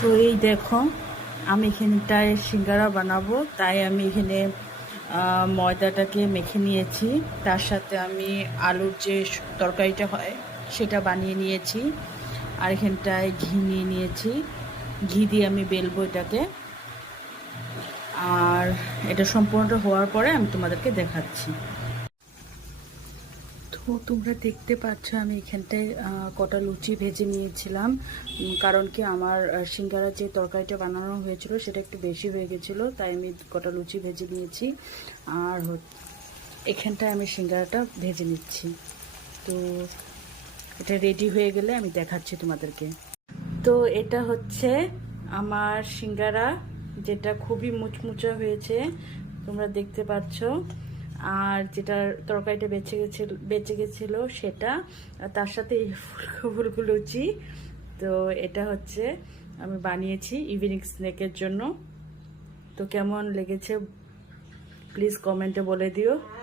তো এই দেখো, আমি এখানটায় সিঙ্গারা বানাবো, তাই আমি এখানে ময়দাটাকে মেখে নিয়েছি। তার সাথে আমি আলুর যে তরকারিটা হয় সেটা বানিয়ে নিয়েছি। আর এখানটায় ঘি নিয়ে নিয়েছি, ঘি দিয়ে আমি বেলবো এটাকে। আর এটা সম্পূর্ণটা হওয়ার পরে আমি তোমাদেরকে দেখাচ্ছি। তো তোমরা দেখতে পাচ্ছ আমি এখানটায় কটা লুচি ভেজে নিয়েছিলাম। কারণ কি আমার সিঙ্গারার যে তরকারিটা বানানো হয়েছিল সেটা একটু বেশি হয়ে গেছিলো, তাই আমি কটা লুচি ভেজে নিয়েছি। আর এখানটায় আমি সিঙ্গারাটা ভেজে নিচ্ছি। তো এটা রেডি হয়ে গেলে আমি দেখাচ্ছি তোমাদেরকে। তো এটা হচ্ছে আমার সিঙ্গারা, যেটা খুবই মুচমুচা হয়েছে, তোমরা দেখতে পাচ্ছ। আর যেটা তরকারিটা বেঁচে গেছিলো সেটা, আর তার সাথে এই ফুলকো লুচি। তো এটা হচ্ছে আমি বানিয়েছি ইভিনিং স্ন্যাকের জন্য। তো কেমন লেগেছে প্লিজ কমেন্টে বলে দিও।